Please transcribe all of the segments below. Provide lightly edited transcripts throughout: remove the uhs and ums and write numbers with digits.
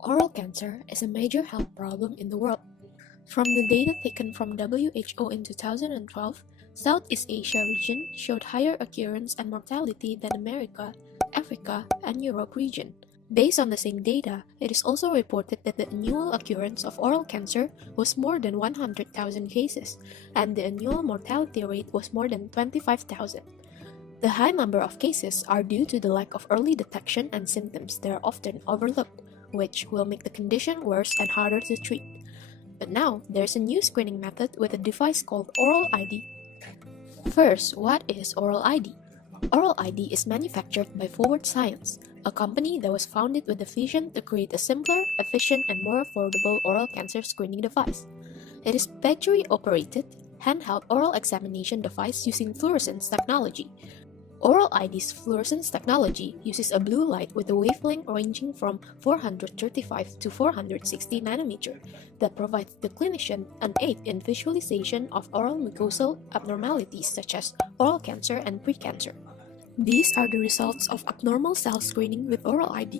Oral cancer is a major health problem in the world. From the data taken from WHO in 2012, Southeast Asia region showed higher occurrence and mortality than America, Africa, and Europe region. Based on the same data, it is also reported that the annual occurrence of oral cancer was more than 100,000 cases, and the annual mortality rate was more than 25,000. The high number of cases are due to the lack of early detection and symptoms that are often overlooked, which will make the condition worse and harder to treat. But now, there's a new screening method with a device called OralID. First, what is OralID? OralID is manufactured by Forward Science, a company that was founded with the vision to create a simpler, efficient, and more affordable oral cancer screening device. It is battery-operated, handheld oral examination device using fluorescence technology. OralID's fluorescence technology uses a blue light with a wavelength ranging from 435 to 460 nanometer that provides the clinician an aid in visualization of oral mucosal abnormalities such as oral cancer and precancer. These are the results of abnormal cell screening with OralID.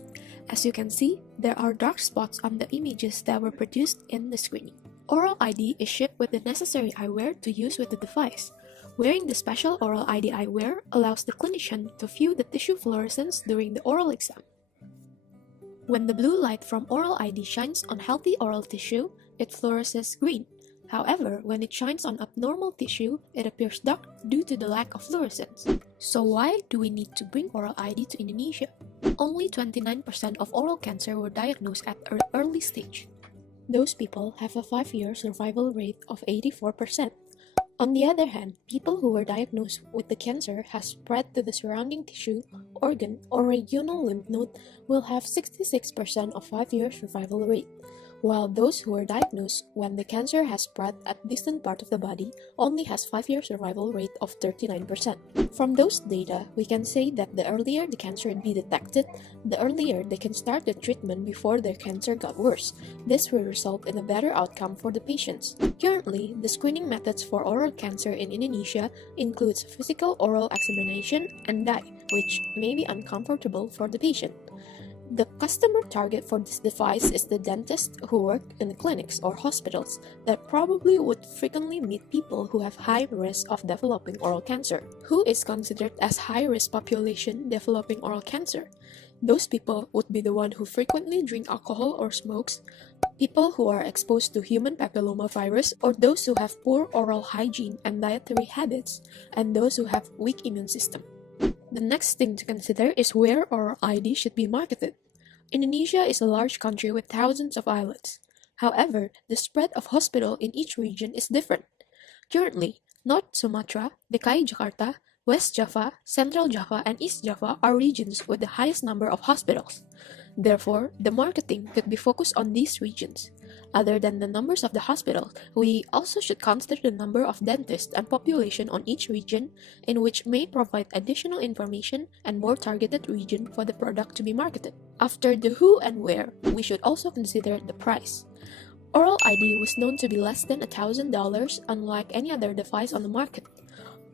As you can see, there are dark spots on the images that were produced in the screening. OralID is shipped with the necessary eyewear to use with the device. Wearing the special OralID eyewear allows the clinician to view the tissue fluorescence during the oral exam. When the blue light from OralID shines on healthy oral tissue, it fluoresces green. However, when it shines on abnormal tissue, it appears dark due to the lack of fluorescence. So why do we need to bring OralID to Indonesia? Only 29% of oral cancer were diagnosed at an early stage. Those people have a 5-year survival rate of 84%. On the other hand, people who were diagnosed with the cancer has spread to the surrounding tissue, organ, or regional lymph node will have 66% of 5-year survival rate, while those who were diagnosed when the cancer has spread at distant part of the body only has 5-year survival rate of 39%. From those data, we can say that the earlier the cancer be detected, the earlier they can start the treatment before their cancer got worse. This will result in a better outcome for the patients. Currently, the screening methods for oral cancer in Indonesia includes physical oral examination and dye, which may be uncomfortable for the patient. The customer target for this device is the dentists who work in the clinics or hospitals that probably would frequently meet people who have high risk of developing oral cancer. Who is considered as high-risk population developing oral cancer? Those people would be the one who frequently drink alcohol or smokes, people who are exposed to human papillomavirus, or those who have poor oral hygiene and dietary habits, and those who have weak immune system. The next thing to consider is where OralID should be marketed. Indonesia is a large country with thousands of islets. However, the spread of hospital in each region is different. Currently, North Sumatra, DKI Jakarta, West Java, Central Java, and East Java are regions with the highest number of hospitals. Therefore, the marketing could be focused on these regions. Other than the numbers of the hospitals, we also should consider the number of dentists and population on each region, in which may provide additional information and more targeted region for the product to be marketed. After the who and where, we should also consider the price. OralID was known to be less than $1,000, unlike any other device on the market.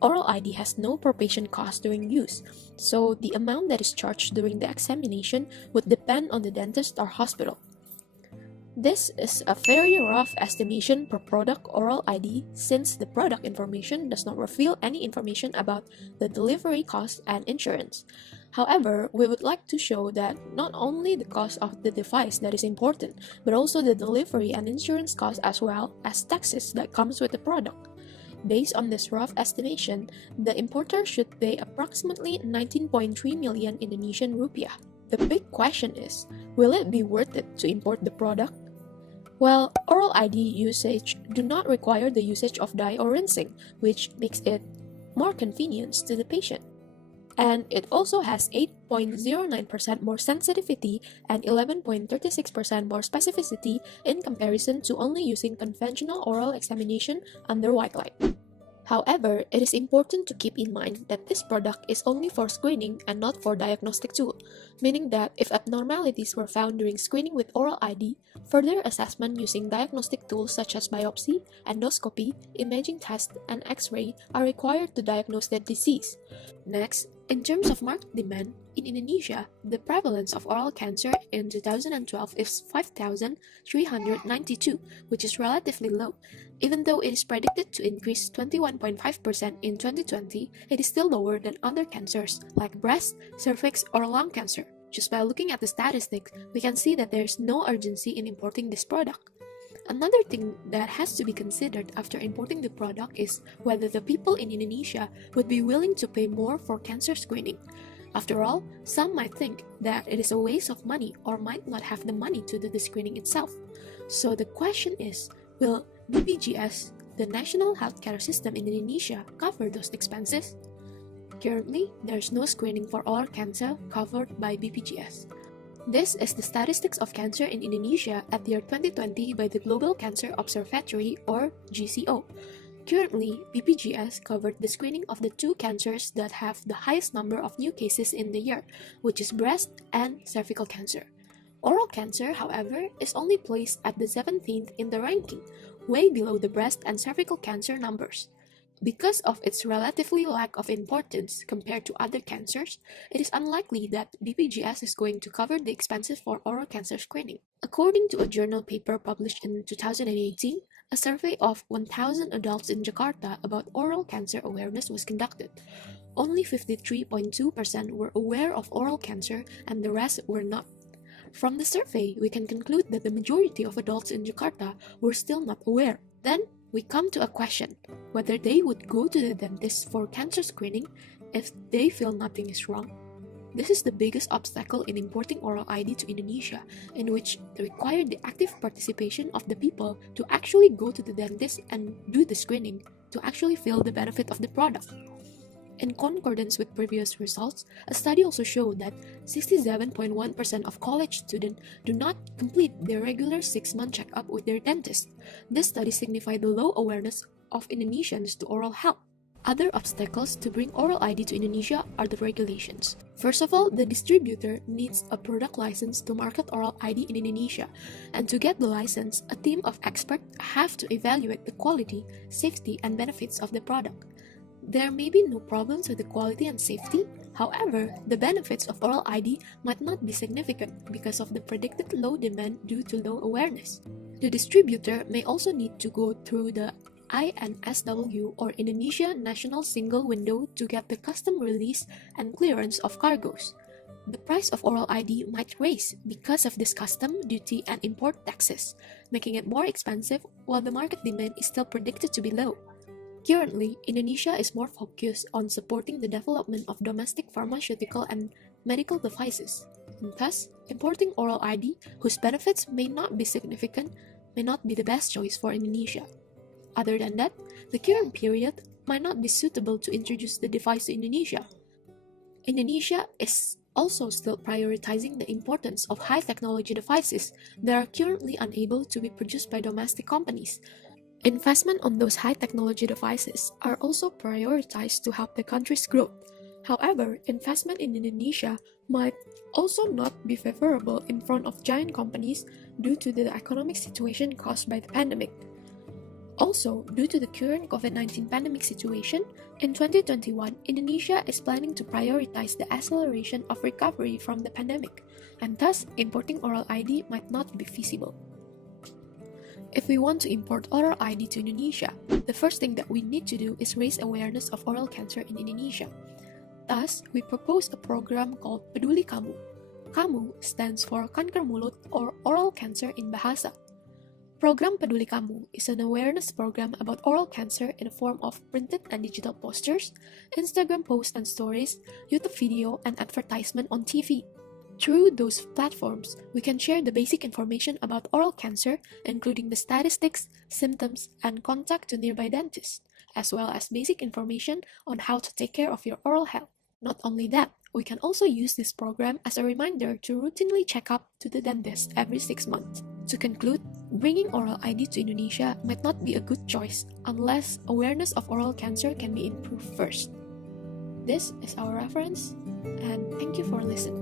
OralID has no per patient cost during use, so the amount that is charged during the examination would depend on the dentist or hospital. This is a very rough estimation per product OralID since the product information does not reveal any information about the delivery cost and insurance. However, we would like to show that not only the cost of the device that is important, but also the delivery and insurance cost as well as taxes that comes with the product. Based on this rough estimation, the importer should pay approximately 19.3 million Indonesian rupiah. The big question is, will it be worth it to import the product? Well, OralID usage do not require the usage of dye or rinsing, which makes it more convenient to the patient. And it also has 8.09% more sensitivity and 11.36% more specificity in comparison to only using conventional oral examination under white light. However, it is important to keep in mind that this product is only for screening and not for diagnostic tool, meaning that if abnormalities were found during screening with OralID, further assessment using diagnostic tools such as biopsy, endoscopy, imaging test, and X-ray are required to diagnose the disease. Next, In terms of market demand, in Indonesia, the prevalence of oral cancer in 2012 is 5,392, which is relatively low. Even though it is predicted to increase 21.5% in 2020, it is still lower than other cancers like breast, cervix, or lung cancer. Just by looking at the statistics, we can see that there is no urgency in importing this product. Another thing that has to be considered after importing the product is whether the people in Indonesia would be willing to pay more for cancer screening. After all, some might think that it is a waste of money or might not have the money to do the screening itself. So the question is, will BPJS, the national healthcare system in Indonesia, cover those expenses? Currently, there is no screening for oral cancer covered by BPJS. This is the statistics of cancer in Indonesia at the year 2020 by the Global Cancer Observatory or GCO. Currently, BPJS covered the screening of the two cancers that have the highest number of new cases in the year, which is breast and cervical cancer. Oral cancer, however, is only placed at the 17th in the ranking, way below the breast and cervical cancer numbers. Because of its relatively lack of importance compared to other cancers, it is unlikely that BPJS is going to cover the expenses for oral cancer screening. According to a journal paper published in 2018, a survey of 1,000 adults in Jakarta about oral cancer awareness was conducted. Only 53.2% were aware of oral cancer and the rest were not. From the survey, we can conclude that the majority of adults in Jakarta were still not aware. Then, we come to a question, whether they would go to the dentist for cancer screening if they feel nothing is wrong. This is the biggest obstacle in importing OralID to Indonesia, in which they require the active participation of the people to actually go to the dentist and do the screening to actually feel the benefit of the product. In concordance with previous results, a study also showed that 67.1% of college students do not complete their regular 6-month checkup with their dentist. This study signified the low awareness of Indonesians to oral health. Other obstacles to bring OralID to Indonesia are the regulations. First of all, the distributor needs a product license to market OralID in Indonesia, and to get the license, a team of experts have to evaluate the quality, safety, and benefits of the product. There may be no problems with the quality and safety. However, the benefits of OralID might not be significant because of the predicted low demand due to low awareness. The distributor may also need to go through the INSW or Indonesia National Single Window to get the custom release and clearance of cargoes. The price of OralID might raise because of this custom, duty, and import taxes, making it more expensive while the market demand is still predicted to be low. Currently, Indonesia is more focused on supporting the development of domestic pharmaceutical and medical devices, and thus, importing OralID, whose benefits may not be significant, may not be the best choice for Indonesia. Other than that, the current period might not be suitable to introduce the device to Indonesia. Indonesia is also still prioritizing the importance of high-technology devices that are currently unable to be produced by domestic companies. Investment on those high-technology devices are also prioritized to help the country's growth. However, investment in Indonesia might also not be favorable in front of giant companies due to the economic situation caused by the pandemic. Also, due to the current COVID-19 pandemic situation, in 2021, Indonesia is planning to prioritize the acceleration of recovery from the pandemic, and thus importing OralID might not be feasible. If we want to import OralID to Indonesia, the first thing that we need to do is raise awareness of oral cancer in Indonesia. Thus, we propose a program called Peduli Kamu. Kamu stands for Kanker Mulut or oral cancer in Bahasa. Program Peduli Kamu is an awareness program about oral cancer in the form of printed and digital posters, Instagram posts and stories, YouTube video, and advertisement on TV. Through those platforms, we can share the basic information about oral cancer, including the statistics, symptoms, and contact to nearby dentists, as well as basic information on how to take care of your oral health. Not only that, we can also use this program as a reminder to routinely check up to the dentist every 6 months. To conclude, bringing OralID to Indonesia might not be a good choice unless awareness of oral cancer can be improved first. This is our reference, and thank you for listening.